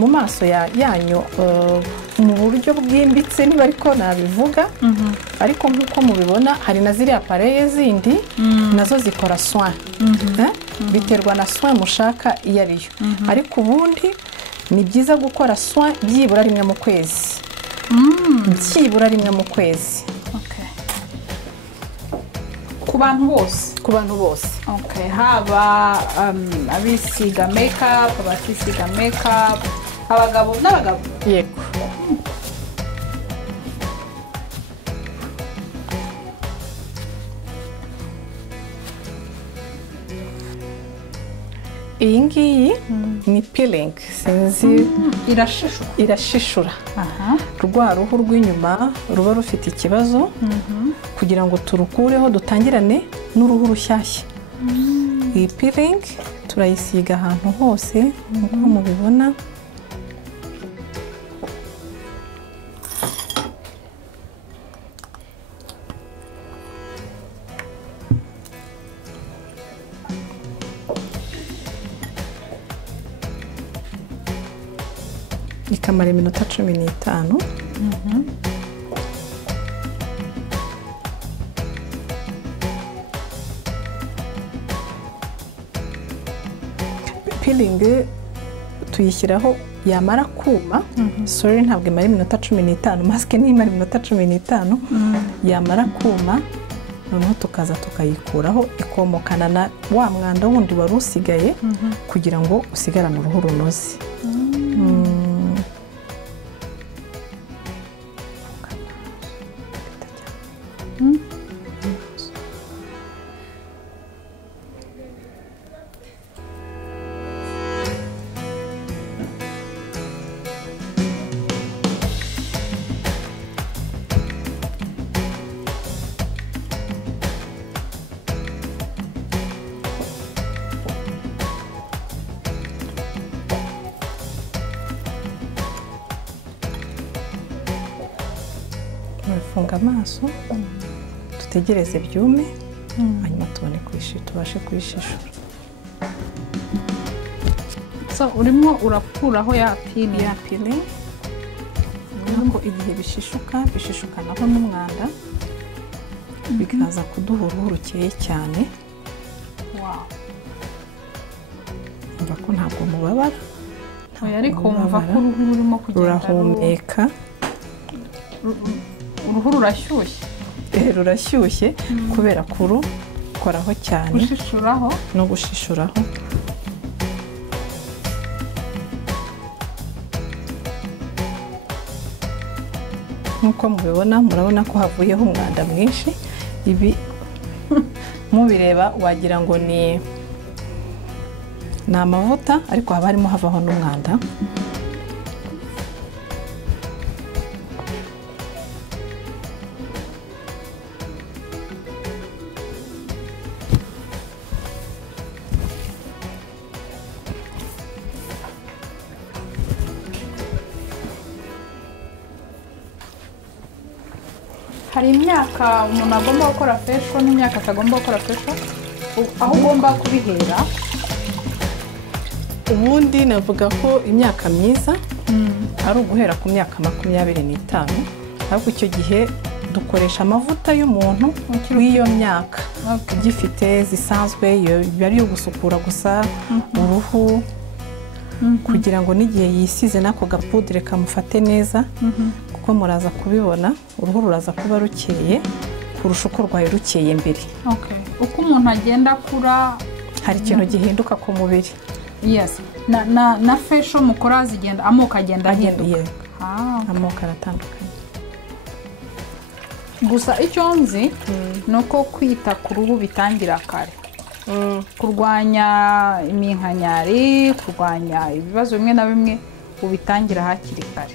mu maso yanyu mu buryo bwimbitse niba ariko nabivuga, ariko nkuko mubibona hari na ziri appareil zindi nazo zikora soin. Biterwa na soin mushaka iyo ariyo, ariko ubundi ni byiza gukora soin byibura rimwe mu kwezi. Byibura rimwe mu kwezi. Ku bantu bose. Haba abisiga makeup, abatisiga makeup, abagabo n'abagabo. Yego. Iyi ngiyi ni peeling, sinzi irashishura rwa ruhu rw'inyuma ruba rufite ikibazo kugira ngo turukureho dutangirane n'uruhu rushyashya. Iyi peeling turayisiga ahantu hose nk'uko mubibona. Ikamara iminota 15. Peeling tuyishyiraho yamara kuma. Sorry, ntabwo imara iminota 15, mask ni imara iminota 15. Yamara kuma noneho tukaza tukayikuraho ikomokana na wa mwanda wundi wari usigaye kugira ngo usigarane uruhu runoze. Funga amaso tutegereze byume hanyuma tubone tubashe kwishishura. So urimo urakuraho ya pile nuko igihe bishishukanaho n'umwanda bikaza kuduha uruhu rukeye cyane. Umva ko ntabwo mubabara, ariko umva ko uruhu rurimo kugenda rurahumeka. Uruhu rurashyushye. Rurashyushye kubera kurukoraho cyane no gushishuraho. Nkuko mubibona murabona ko havuyeho umwanda mwinshi. Ibi mubireba wagira ngo ni amavuta ariko haba harimo havaho n'umwanda. hari imyaka umuntu agomba gukora fesho n'imyaka atagomba gukora fesho, aho ugomba kubihera. Ubundi navuga ko imyaka myiza ari uguhera ku myaka 25, ariko icyo gihe dukoresha amavuta y'umuntu w'iyo myaka ugifite zisanzwe, iyo bari yo gusukura gusa uruhu kugira ngo n'igihe yisize nako gapudire kamufate neza, kuko muraza kubibona uruhu ruraza kuba rukeye kurusha uko rwaye rukeye mbere. Uko umuntu agenda akura hari ikintu gihinduka ku mubiri. Yes, na fesho mukora zigenda amoko agenda ahinduka. Amoko aratandukanye. Gusa icyo nzi nuko kwita ku ruhu bitangira kare, kurwanya iminkanyari, kurwanya ibibazo bimwe na bimwe ubitangira hakiri kare.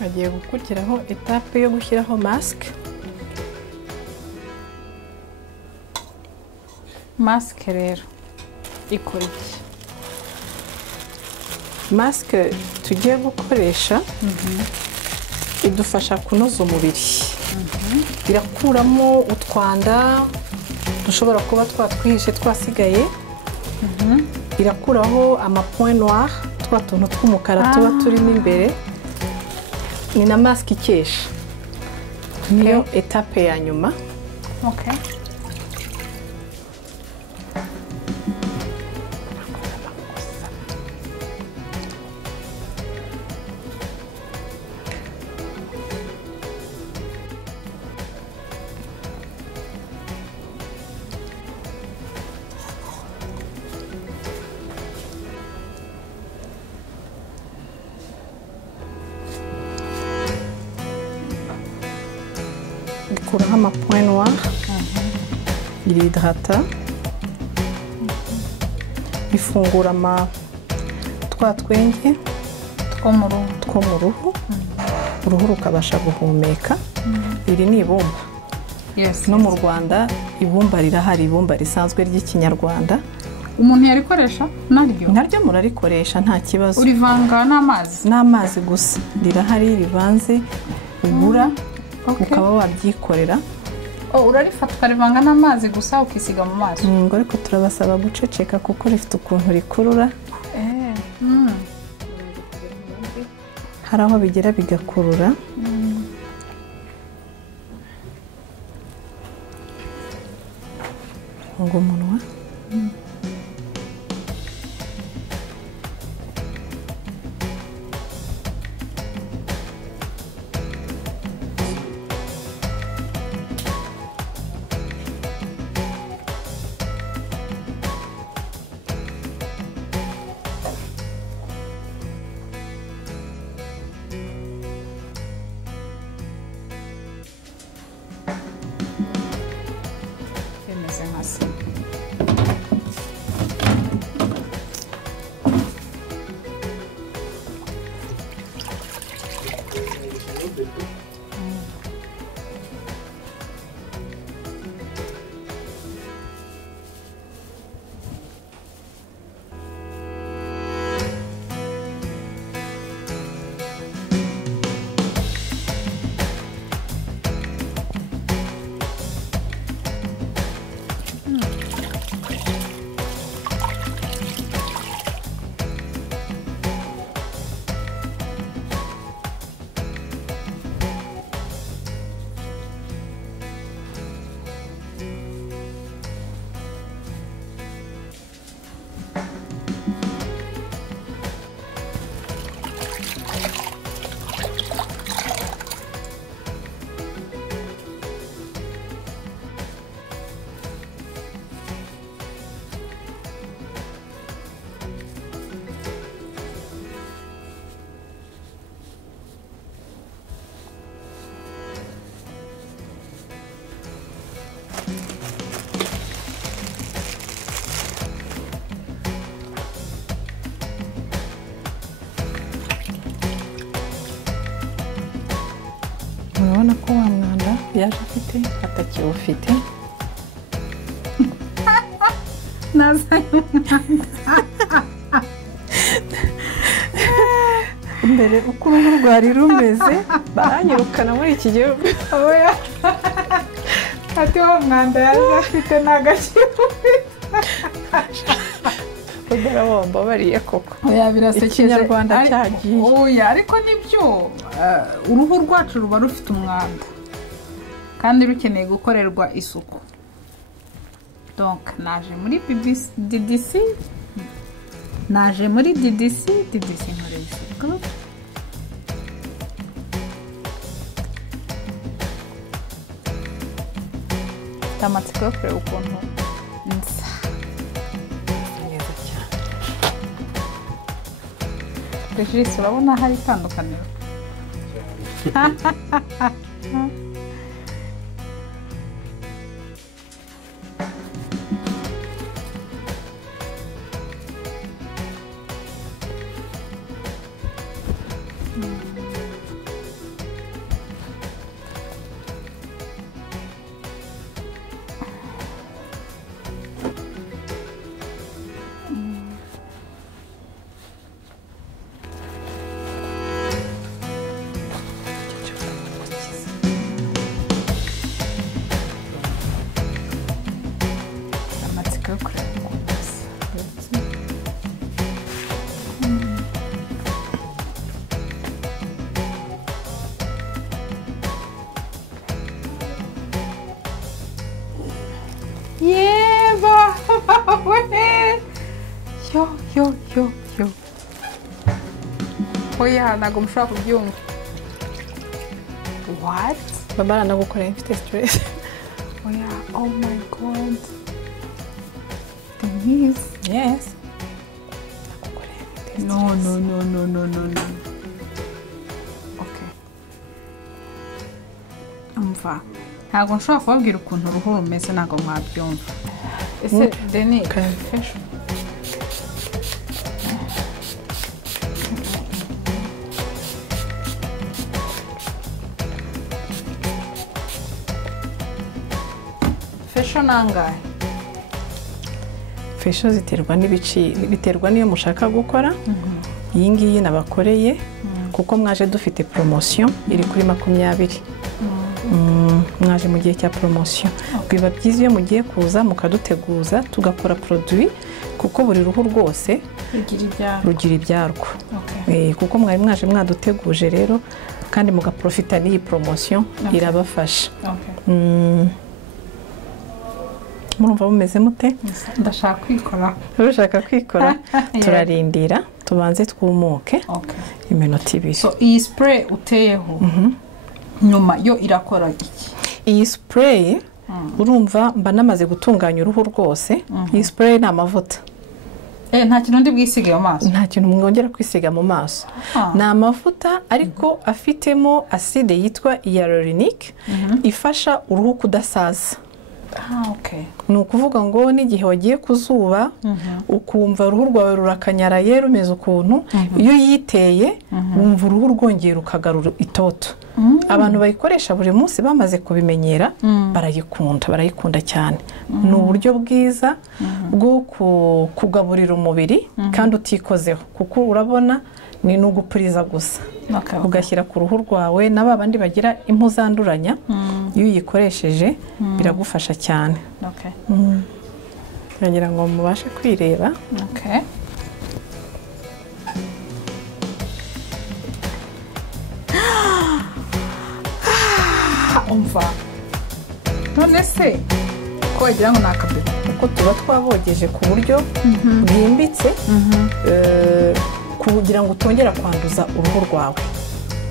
Hagiye gukurikiraho etape yo gushyiraho masike. Masike rero ikora iki? Masike tugiye gukoresha idufasha kunoza umubiri, irakuramo utwanda dushobora kuba twatwihishe twasigaye, irakuraho amapoint noir, twa tuntu tw'umukara tuba turimo imbere. Ni na masike ikesha, niyo etape ya nyuma. Ikuraho amapoint noir, iridrata, ifungura twa twenge two mu ruhu, uruhu rukabasha guhumeka. Iri ni ibumba. No mu Rwanda ibumba rirahari, ibumba risanzwe ry'ikinyarwanda. Umuntu yarikoresha naryo murarikoresha nta kibazo. Urivanga n'amazi gusa, rirahari rivanze ugura ukaba wabyikorera. Urarifata ukarivanga n'amazi gusa ukisiga mu maso. Ariko turabasaba guceceka kuko rifite ukuntu rikurura. Hari aho bigera bigakurura. Ngo umunwa urabona ko wa mwanda yaje afite atakiwufite. nazanye mbere uko uruhu rwari rumeze baranyirukana muri iki gihugu. oya ati wa mwanda yaje afite n'agakiwufite. Udarabomba bariye koko. Oya birasekeje Ikinyarwanda cyagiye. Oya ariko nibyo uruhu rwacu ruba rufite umwanda kandi rukeneye gukorerwa isuku. Donc naje muri DDC nkoreye isuku. Tamatsiko yo kureba ukuntu nsa. Regis urabona hari itandukaniro. Yo. Oya ntabwo mushobora kubyumva. What? Baba aranagukoreye mfite stress. Oya, oh my god. Denise. Yes. No. Okay. Umva. Ntabwo nshobora kubabwira ukuntu uruhu rumeze ntabwo mwabyumva. Ese Denis, fashion. Fashion angahe? Fashion ziterwa biterwa niyo mushaka gukora. Iyi ngiyi nabakoreye kuko mwaje dufite promotion iri kuri 20. Mwaje mu gihe cya promotion. Biba byiza iyo mugiye kuza mukaduteguza tugakora produit kuko buri ruhu rwose rugira ibyarwo. Kuko mwari mwaje mwaduteguje rero kandi mugaprofita n'iyi promotion irabafasha. Murumva mumeze mute? Ndashaka kwikora. Urashaka kwikora? Turarindira tubanze twumuke. Iminota 2. So iyi spray uteyeho nyuma yo irakora iki? Iyi spray urumva mba namaze gutunganya uruhu rwose. Iyi spray ni amavuta. Nta kintu ndi bwisige mu maso. Nta kintu mwongera kwisiga mu maso. Ni amavuta ariko afitemo acide yitwa hyaluronique ifasha uruhu kudasaza. Ni ukuvuga ngo n'igihe wagiye kuzuba ukumva uruhu rwawe rurakanyaraye rumeze ukuntu iyo yiteye wumva uruhu rwongera rukagarura itoto. Abantu bayikoresha buri munsi bamaze kubimenyera barayikunda cyane. Ni uburyo bwiza bwo kugaburira umubiri kandi utikozeho kuko urabona ni n'ugupuriza gusa. Ugashyira ku ruhu rwawe n'abandi bagira impu zanduranya iyo uyikoresheje biragufasha cyane. Kugira ngo mubashe kwireba. Umva. None se ko wagira ngo nakabebe uko tuba twabogeje ku buryo bwimbitse kugira ngo utongera kwanduza uruhu rwawe.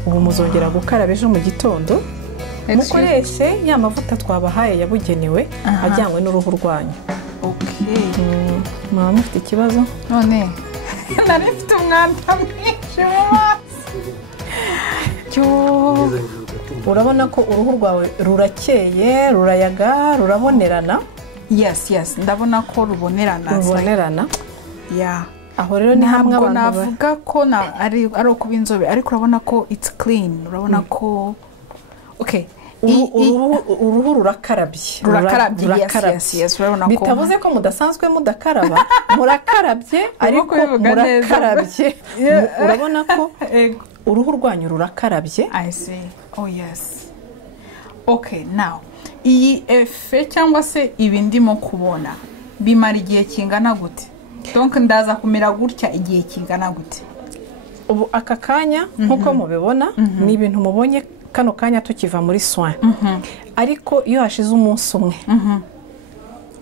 Ubu muzongera gukaraba ejo mu gitondo mukoreshe ya mavuta twabahaye yabugenewe ajyanywe n'uruhu rwanyu. Mama mufite ikibazo? None nari mfite umwanda mwinshi mu maso. Urabona ko uruhu rwawe rurakeye, rurayaga, rurabonerana. Yes, ndabona ko rubonerana. Aho rero ni hamwe abantu navuga ko ari ukuba inzobe ariko urabona ko it's clean. Urabona ko okay uruhu rurakarabye yes urabona ko bitavuze ko mudasanzwe mudakaraba murakarabye ariko murakarabye urabona ko uruhu rwanyu rurakarabye. I see. Oh yes. Okay, now iyi efe cyangwa se ibi ndimo kubona bimara igihe kingana gute? Donc ndaza kumera gutya igihe kingana gute? Ubu aka kanya nkuko mubibona ni ibintu mubonye kano kanya tukiva muri soin. Ariko iyo hashize umunsi umwe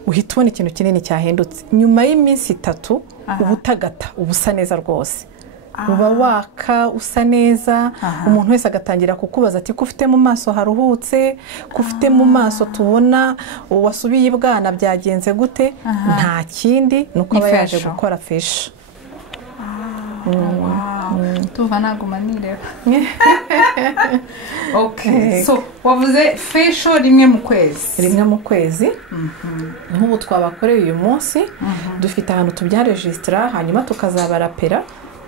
uhita ubona ikintu kinini cyahindutse. Nyuma y'iminsi 3 ubutagata ubusa neza rwose. Uba waka usa neza, umuntu wese agatangira kukubaza ati ko ufite mu maso haruhutse, ko ufite mu maso tubona wasubiye ibwana byagenze gute. Nta kindi nuko aba yaje gukora facial. Tuva naguma nireba. Okay, so wavuze facial rimwe mu kwezi nk'ubu twabakoreye uyu munsi dufite ahantu tubyaregistra hanyuma tukazabarapera,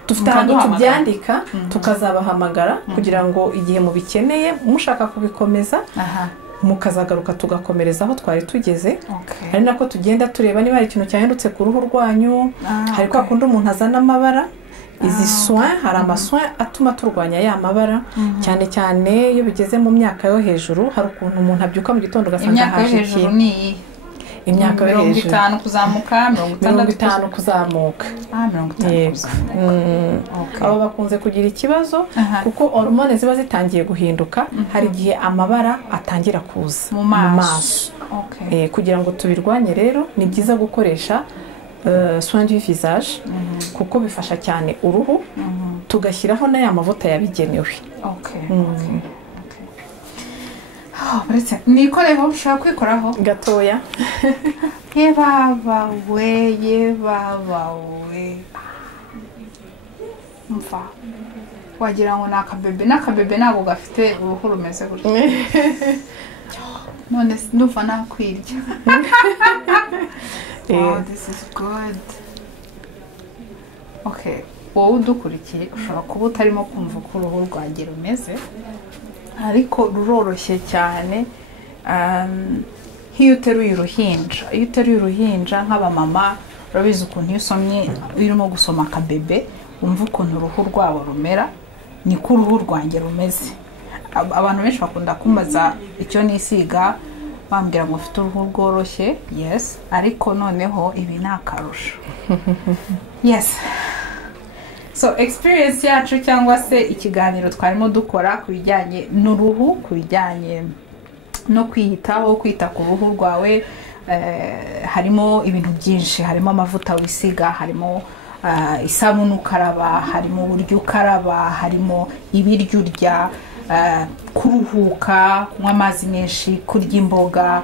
dufite ahantu tubyandika tukazabahamagara kugira ngo igihe mubikeneye mushaka kubikomeza mukazagaruka tugakomereza aho twari tugeze. Ari nako tugenda tureba niba hari ikintu cyahindutse ku ruhu rwanyu. Hari kwa kundi umuntu azana amabara. Izi soin hari amasoin atuma turwanya ya mabara cyane cyane iyo bigeze mu myaka yo hejuru. Hari ukuntu umuntu abyuka mu gitondo gasanga haje hejuru ni imyaka yo hejuru 50 kuzamuka 50 kuzamuka 50 kuzamuka. Abo bakunze kugira ikibazo kuko hormone ziba zitangiye guhinduka. Hari igihe amabara atangira kuza mu maso. Kugira ngo tubirwanye rero ni byiza gukoresha soin du visage kuko bifasha cyane uruhu tugashyiraho na ya mavuta yabigenewe. Baretse nikoreho ushaka kwikoraho gatoya. Ye baba we mfa wagira ngo n'akabebe ntabwo gafite uruhu rumeze gutya. None ndumva nakwirya. Oh, this is good. Okay, wowe udukurikiye ushobora kuba utarimo kumva ko uruhu rwanjye rumeze ariko ruroroshye cyane. Iyo uteruye uruhinja nk'abamama urabizi ukuntu iyo usomye urimo gusoma akabebe wumva ukuntu uruhu rwabo rumera niko uruhu rwanjye rumeze. Abantu benshi bakunda kumbaza icyo nisiga bambwira ngo ufite uruhu rworoshye. Yes, ariko noneho ibi ni akarusho. Yes. So experience yacu cyangwa se ikiganiro twarimo dukora ku bijyanye n'uruhu, ku bijyanye no kwiyitaho, kwita ku ruhu rwawe. Harimo ibintu byinshi, harimo amavuta wisiga, harimo isabune ukaraba, harimo uburyo ukaraba, harimo ibiryo urya, kuruhuka, kunywa amazi menshi, kurya imboga,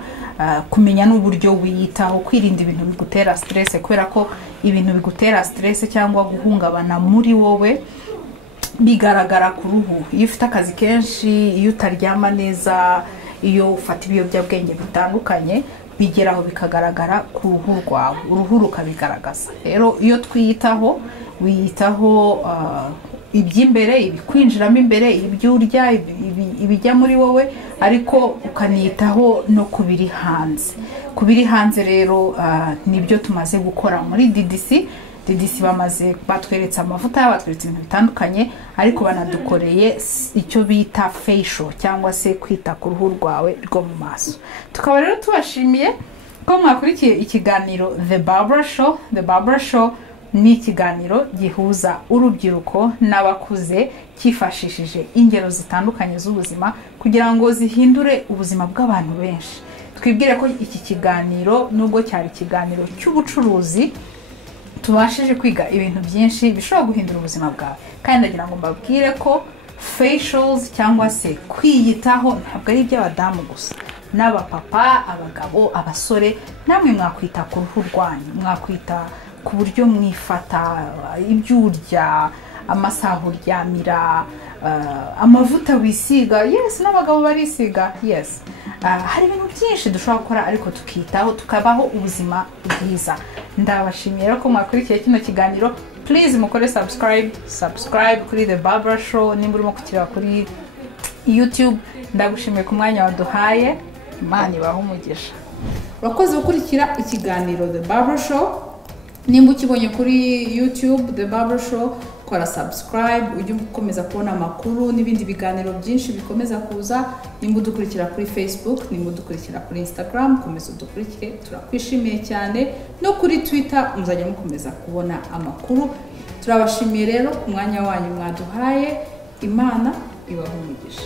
kumenya n'uburyo wiyitaho, kwirinda ibintu bigutera stress kubera ko ibintu bigutera stress cyangwa guhungabana muri wowe bigaragara ku ruhu. Iyo ufite akazi kenshi, iyo utaryama neza, iyo ufata ibiyobyabwenge bitandukanye bigeraho bikagaragara ku ruhu rwawe, uruhu rukabigaragaza. Rero iyo twiyitaho wiyitaho iby'imbere, ibikwinjiramo imbere, ibyurya, ibijya muri wowe, ariko ukaniyitaho no kubiri hanze. Kubiri hanze rero nibyo tumaze gukora muri DDC bamaze batweretse amavuta, batweretse ibintu bitandukanye, ariko banadukoreye icyo bita facial cyangwa se kwita ku ruhu rwawe rwo mu maso. Tukaba rero tubashimiye ko mwakurikiye ikiganiro The Barbara Show ni ikiganiro gihuza urubyiruko n'abakuze cyifashishije ingero zitandukanye z'ubuzima kugira ngo zihindure ubuzima bw'abantu benshi. Twibwire ko iki kiganiro nubwo cyari ikiganiro cy'ubucuruzi tubashije kwiga ibintu byinshi bishobora guhindura ubuzima bwawe. Kandi ndagira ngo mbabwire ko facials cyangwa se kwiyitaho ntabwo ari iby'abadamu gusa, n'abapapa, abagabo, abasore, namwe mwakwita ku ruhu rwanyu, mwakwita ku buryo mwifata, ibyo urya, amasaha uryamira, amavuta wisiga. Yes, n'abagabo barisiga. Yes, hari ibintu byinshi dushobora gukora ariko tukitaho tukabaho ubuzima bwiza. Ndabashimiye ko mwakurikiye kino kiganiro. Please mukore subscribe kuri The Barbara Show nimba urimo kukira kuri YouTube. Ndagushimiye ku mwanya waduhaye, Imana ibahe umugisha. Urakoze gukurikira ikiganiro The Barber Show. Nimba ukibonye kuri YouTube The Barber Show, kora subscribe ujye ukomeza kubona amakuru n'ibindi biganiro byinshi bikomeza kuza. Nimba udukurikira kuri Facebook, nimba udukurikira kuri Instagram, komeza udukurikire, turakwishimiye cyane. No kuri Twitter muzajya mukomeza kubona amakuru. Turabashimiye rero ku mwanya wanyu mwaduhaye. Imana ibahe umugisha.